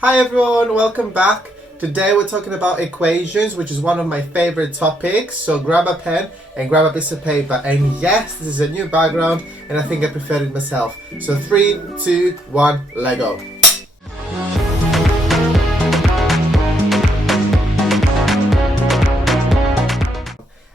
Hi everyone, welcome back. Today we're talking about equations, which is one of my favorite topics. So grab a pen and grab a piece of paper. And yes, this is a new background and I think I prefer it myself. So 3, 2, 1, let go.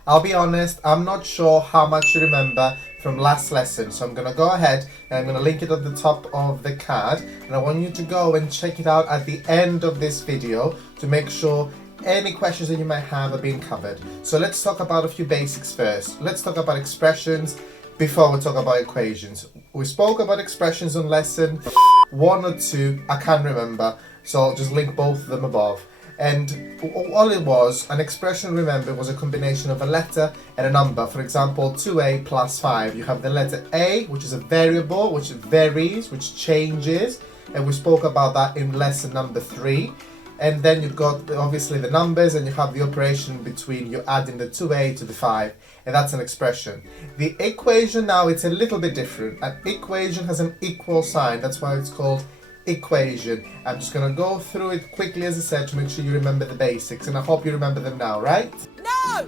I'll be honest, I'm not sure how much you remember from last lesson, so I'm going to go ahead and I'm going to link it at the top of the card, and I want you to go and check it out at the end of this video to make sure any questions that you might have are being covered. So let's talk about a few basics first. Let's talk about expressions before we talk about equations. We spoke about expressions on lesson 1 or 2, I can't remember, so I'll just link both of them above. And all it was, an expression, remember, was a combination of a letter and a number. For example, 2a plus 5. You have the letter a, which is a variable, which varies, which changes. And we spoke about that in lesson number 3. And then you've got, obviously, the numbers, and you have the operation between you adding the 2a to the 5. And that's an expression. The equation now, it's a little bit different. An equation has an equal sign. That's why it's called equation. I'm just going to go through it quickly, as I said, to make sure you remember the basics, and I hope you remember them now, right? No!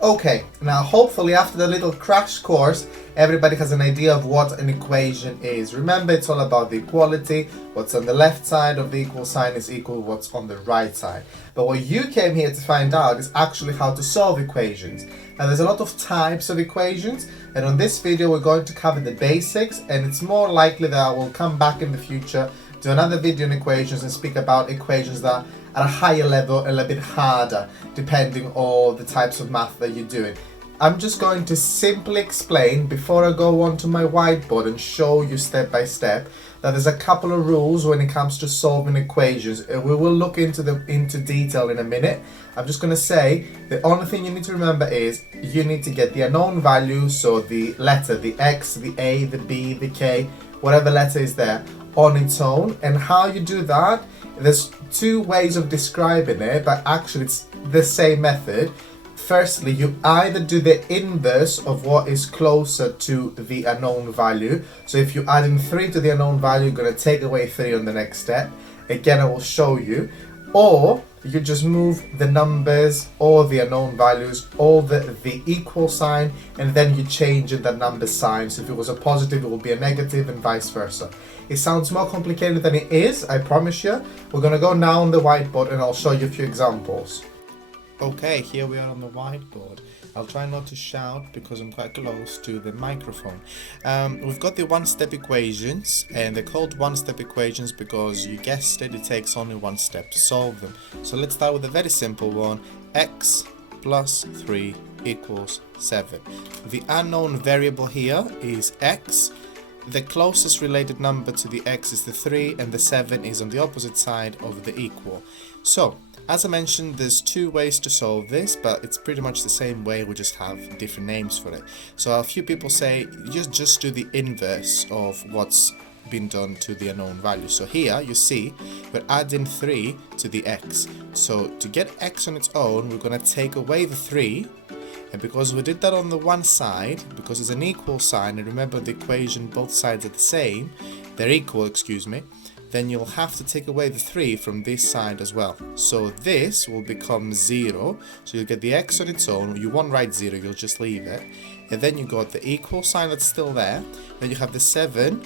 Okay, now hopefully after the little crash course, everybody has an idea of what an equation is. Remember, it's all about the equality. What's on the left side of the equal sign is equal to what's on the right side. But what you came here to find out is actually how to solve equations. Now there's a lot of types of equations, and on this video we're going to cover the basics, and it's more likely that I will come back in the future, do another video on equations and speak about equations that are at a higher level and a little bit harder depending on the types of math that you're doing. I'm just going to simply explain before I go on to my whiteboard and show you step by step that there's a couple of rules when it comes to solving equations, and we will look into detail in a minute. I'm just going to say the only thing you need to remember is you need to get the unknown value, so the letter, the x, the a, the b, the k, whatever letter is there, on its own. And how you do that, there's two ways of describing it, but actually it's the same method. Firstly, you either do the inverse of what is closer to the unknown value. So if you add in 3 to the unknown value, you're going to take away 3 on the next step. Again, I will show you. Or you just move the numbers or the unknown values or the equal sign, and then you change the number sign. So if it was a positive, it will be a negative, and vice versa. It sounds more complicated than it is, I promise you. We're going to go now on the whiteboard and I'll show you a few examples. Okay, here we are on the whiteboard. I'll try not to shout because I'm quite close to the microphone. We've got the one-step equations, and they're called one-step equations because you guessed it, it takes only one step to solve them. So let's start with a very simple one. X plus 3 equals 7. The unknown variable here is x. The closest related number to the x is the 3, and the 7 is on the opposite side of the equal. So, as I mentioned, there's two ways to solve this, but it's pretty much the same way, we just have different names for it. So a few people say, just do the inverse of what's been done to the unknown value. So here, you see, we're adding 3 to the x. So to get x on its own, we're going to take away the 3. And because we did that on the one side, because it's an equal sign, and remember the equation, both sides are the same, they're equal, excuse me, then you'll have to take away the 3 from this side as well. So this will become 0, so you'll get the x on its own. You won't write 0, you'll just leave it. And then you got the equal sign that's still there. Then you have the 7,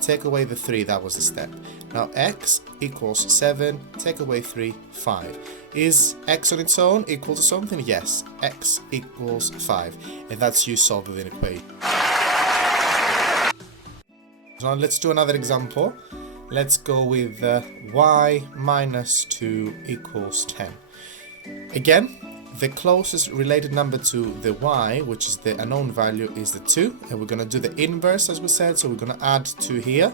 take away the 3, that was the step. Now x equals 7, take away 3, 5. Is x on its own equal to something? Yes, x equals 5. And that's you solving the equation. So now let's do another example. Let's go with y minus 2 equals 10. Again, the closest related number to the y, which is the unknown value, is the 2. And we're going to do the inverse, as we said. So we're going to add 2 here.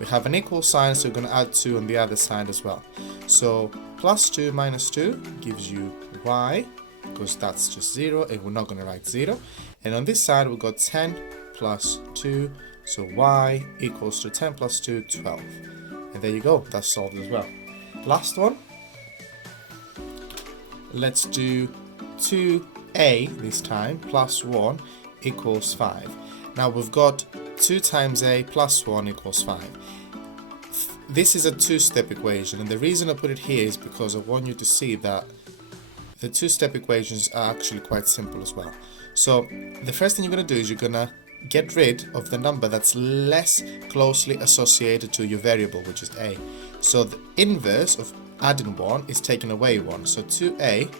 We have an equal sign, so we're going to add 2 on the other side as well. So plus 2 minus 2 gives you y, because that's just 0, and we're not going to write 0. And on this side, we've got 10 plus 2. So y equals to 10 plus 2, 12. And there you go, that's solved as well. Last one. Let's do 2a this time plus 1 equals 5. Now we've got 2 times a plus 1 equals 5. this is a two-step equation, and the reason I put it here is because I want you to see that the two-step equations are actually quite simple as well. So the first thing you're going to do is you're going to get rid of the number that's less closely associated to your variable, which is a. So the inverse of adding 1 is taking away 1. So 2a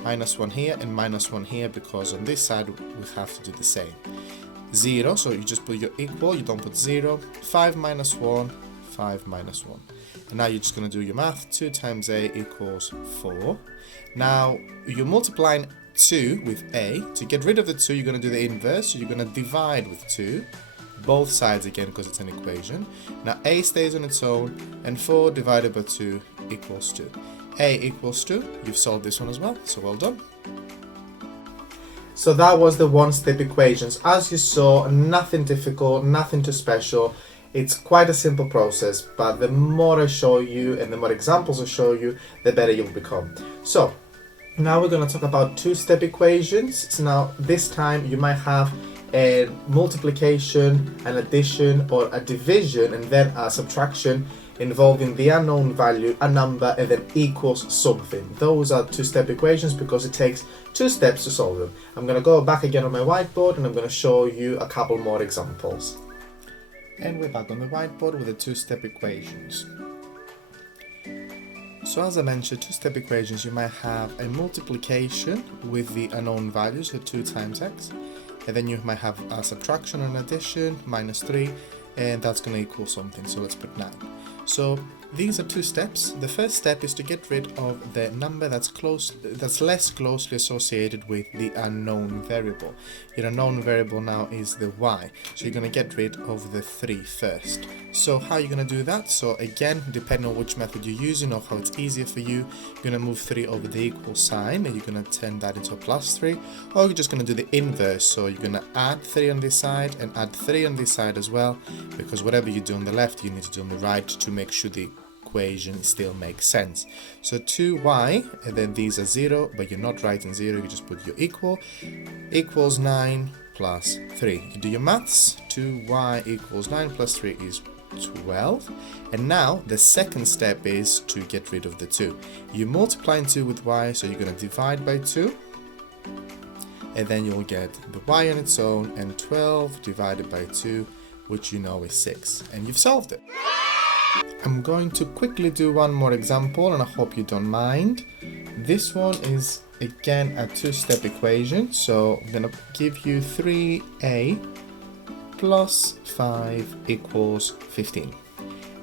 minus 1 here and minus 1 here, because on this side we have to do the same. 0, so you just put your equal, you don't put 0. 5 minus 1, 5 minus 1. And now you're just going to do your math. 2 times a equals 4. Now you're multiplying 2 with a. To get rid of the 2, you're going to do the inverse, so you're going to divide with 2. Both sides again, because it's an equation. Now a stays on its own, and 4 divided by 2 equals 2. A equals 2. You've solved this one as well, so well done. So that was the one-step equations. As you saw, nothing difficult, nothing too special. It's quite a simple process, but the more I show you and the more examples I show you, the better you'll become. So now we're going to talk about two-step equations. So now this time you might have a multiplication, an addition, or a division, and then a subtraction involving the unknown value, a number, and then equals something. Those are two-step equations because it takes 2 steps to solve them. I'm going to go back again on my whiteboard and I'm going to show you a couple more examples. And we're back on the whiteboard with the two-step equations. So as I mentioned, two-step equations, you might have a multiplication with the unknown values, so 2 times x, and then you might have a subtraction and addition, minus 3, and that's going to equal something, so let's put 9. So these are 2 steps. The first step is to get rid of the number that's less closely associated with the unknown variable. Your unknown variable now is the y, so you're going to get rid of the 3 first. So how are you going to do that? So again, depending on which method you're using or how it's easier for you, you're going to move 3 over the equal sign and you're going to turn that into a plus 3, or you're just going to do the inverse. So you're going to add 3 on this side and add 3 on this side as well, because whatever you do on the left, you need to do on the right to make sure the equation still makes sense. So 2y, and then these are 0, but you're not writing 0, you just put your equal, equals 9 plus 3. You do your maths, 2y equals 9 plus 3 is 12. And now the second step is to get rid of the 2. You multiply 2 with y, so you're going to divide by 2. And then you'll get the y on its own, and 12 divided by 2, which you know is 6. And you've solved it. I'm going to quickly do one more example, and I hope you don't mind. This one is again a two-step equation, so I'm going to give you 3a plus 5 equals 15.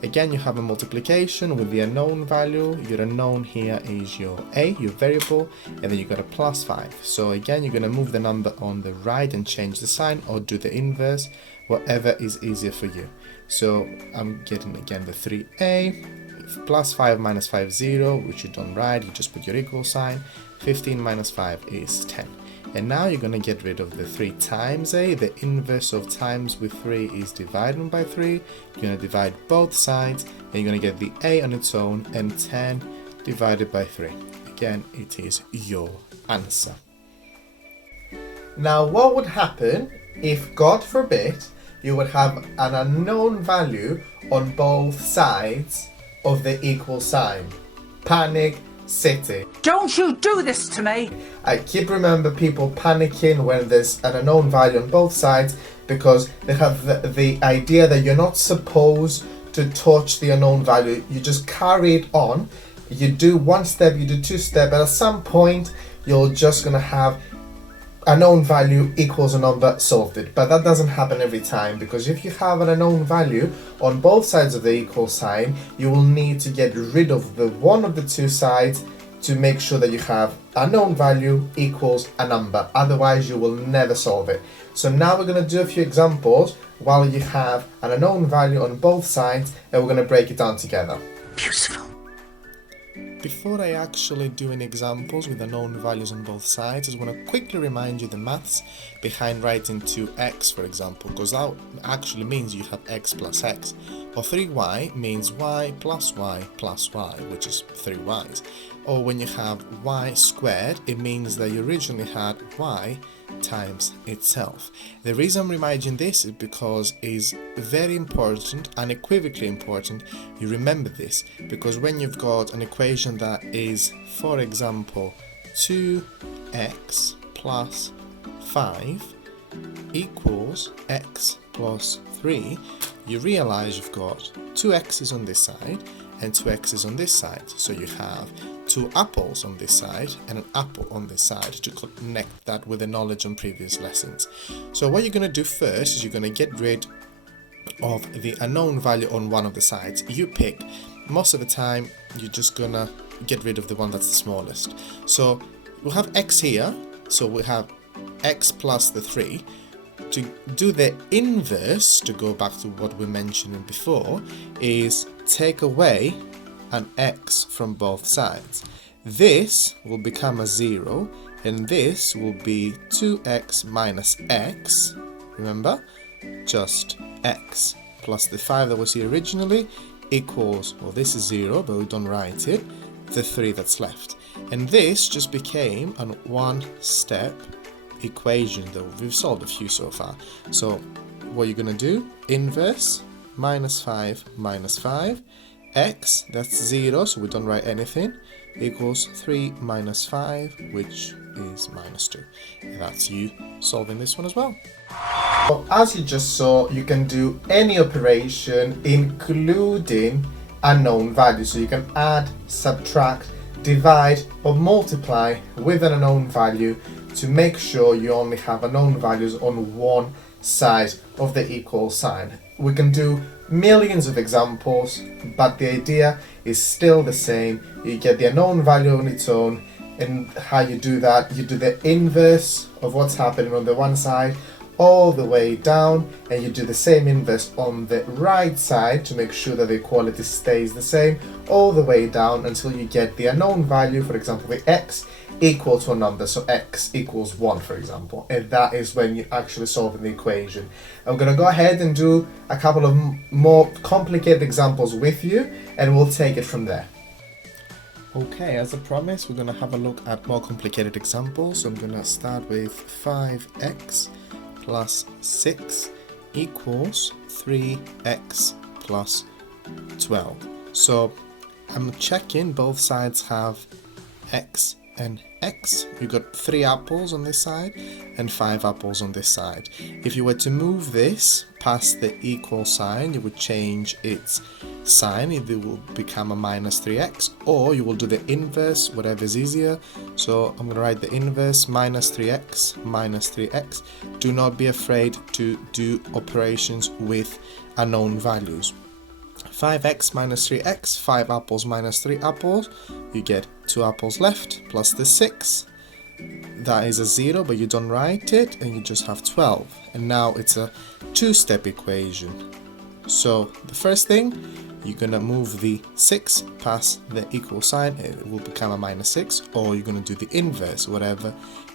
Again, you have a multiplication with the unknown value. Your unknown here is your a, your variable, and then you got a plus 5. So again, you're going to move the number on the right and change the sign, or do the inverse, whatever is easier for you. So I'm getting again the 3a, plus 5 minus 5 0, which you don't write, you just put your equal sign. 15 minus 5 is 10. And now you're going to get rid of the 3 times a. The inverse of times with 3 is dividing by 3. You're going to divide both sides, and you're going to get the a on its own, and 10 divided by 3. Again, it is your answer. Now, what would happen if, God forbid, you would have an unknown value on both sides of the equal sign? Panic City. Don't you do this to me! I keep remember people panicking when there's an unknown value on both sides, because they have the idea that you're not supposed to touch the unknown value. You just carry it on. You do 1 step, you do 2 steps, but at some point you're just going to have a known value equals a number, solved it. But that doesn't happen every time, because if you have an unknown value on both sides of the equal sign, you will need to get rid of the one of the 2 sides to make sure that you have a known value equals a number. Otherwise, you will never solve it. So now we're going to do a few examples while you have an unknown value on both sides, and we're going to break it down together. Beautiful. Before I actually do any examples with the known values on both sides, I just want to quickly remind you the maths behind writing 2x, for example, because that actually means you have x plus x. Or 3y means y plus y plus y, which is 3y's. Or when you have y squared, it means that you originally had y times itself. The reason I'm reminding this is because it's very important, unequivocally important, you remember this, because when you've got an equation that is, for example, 2x plus 5 equals x plus 3, you realize you've got 2 x's on this side and 2 x's on this side. So you have 2 apples on this side and an apple on this side to connect that with the knowledge on previous lessons. So what you're going to do first is you're going to get rid of the unknown value on one of the sides. You pick. Most of the time you're just going to get rid of the one that's the smallest. So we'll have x here. So we have x plus the 3. To do the inverse, to go back to what we mentioned before, is take away an x from both sides. This will become a 0, and this will be 2x minus x, remember, just x plus the 5 that was here originally equals, well, this is 0, but we don't write it, the 3 that's left. And this just became a one-step equation that we've solved a few so far. So what you're going to do, inverse minus 5 minus 5, x, that's 0, so we don't write anything, equals 3 minus 5, which is minus 2. And that's you solving this one as well. So as you just saw, you can do any operation including unknown values. So you can add, subtract, divide or multiply with an unknown value to make sure you only have unknown values on one side of the equal sign. We can do millions of examples, but the idea is still the same. You get the unknown value on its own, and how you do that, you do the inverse of what's happening on the one side all the way down, and you do the same inverse on the right side to make sure that the equality stays the same all the way down until you get the unknown value, for example the x, equal to a number, so x equals 1 for example, and that is when you're actually solving the equation. I'm going to go ahead and do a couple of more complicated examples with you, and we'll take it from there. Okay, as I promised, we're going to have a look at more complicated examples. So I'm going to start with 5x plus 6 equals 3x plus 12. So I'm checking both sides have x and x. You've got 3 apples on this side and 5 apples on this side. If you were to move this past the equal sign, you would change its sign. It will become a minus 3x, or you will do the inverse, whatever is easier. So I'm going to write the inverse, minus 3x, minus 3x. Do not be afraid to do operations with unknown values. 5x minus 3x, 5 apples minus 3 apples, you get 2 apples left, plus the 6, that is a 0, but you don't write it, and you just have 12. And now it's a two-step equation. So the first thing, you're going to move the 6 past the equal sign, it will become a minus 6, or you're going to do the inverse, whatever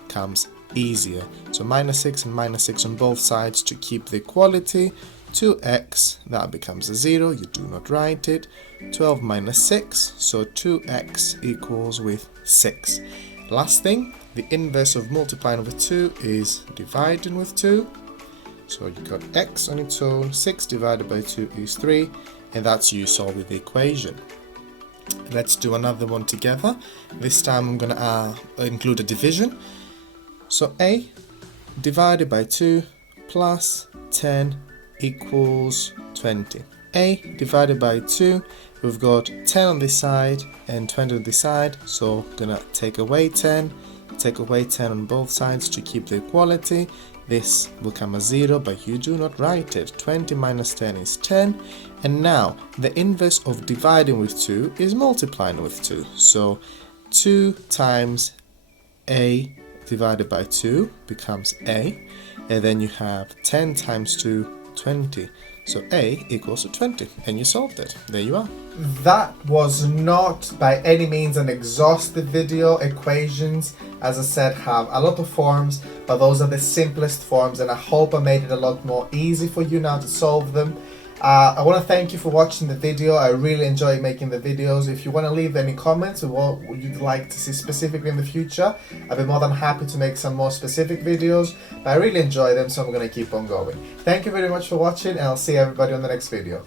comes easier. So minus 6 and minus 6 on both sides to keep the equality. 2x, that becomes a 0, you do not write it. 12 minus 6, so 2x equals with 6. Last thing, the inverse of multiplying with 2 is dividing with 2. So you got x on its own, 6 divided by 2 is 3, and that's you solving the equation. Let's do another one together. This time I'm going to include a division. So a divided by 2 plus 10 equals 20. A divided by 2, we've got 10 on this side and 20 on this side, so gonna take away 10 on both sides to keep the equality. This will come a 0, but you do not write it. 20 minus 10 is 10, and now the inverse of dividing with 2 is multiplying with 2. So 2 times a divided by 2 becomes a, and then you have 10 times 2, 20. So a equals to 20, and you solved it. There you are. That was not by any means an exhaustive video. Equations, as I said, have a lot of forms, but those are the simplest forms, and I hope I made it a lot more easy for you now to solve them. I want to thank you for watching the video. I really enjoy making the videos. If you want to leave any comments or what you'd like to see specifically in the future, I'd be more than happy to make some more specific videos. But I really enjoy them, so I'm going to keep on going. Thank you very much for watching, and I'll see everybody on the next video.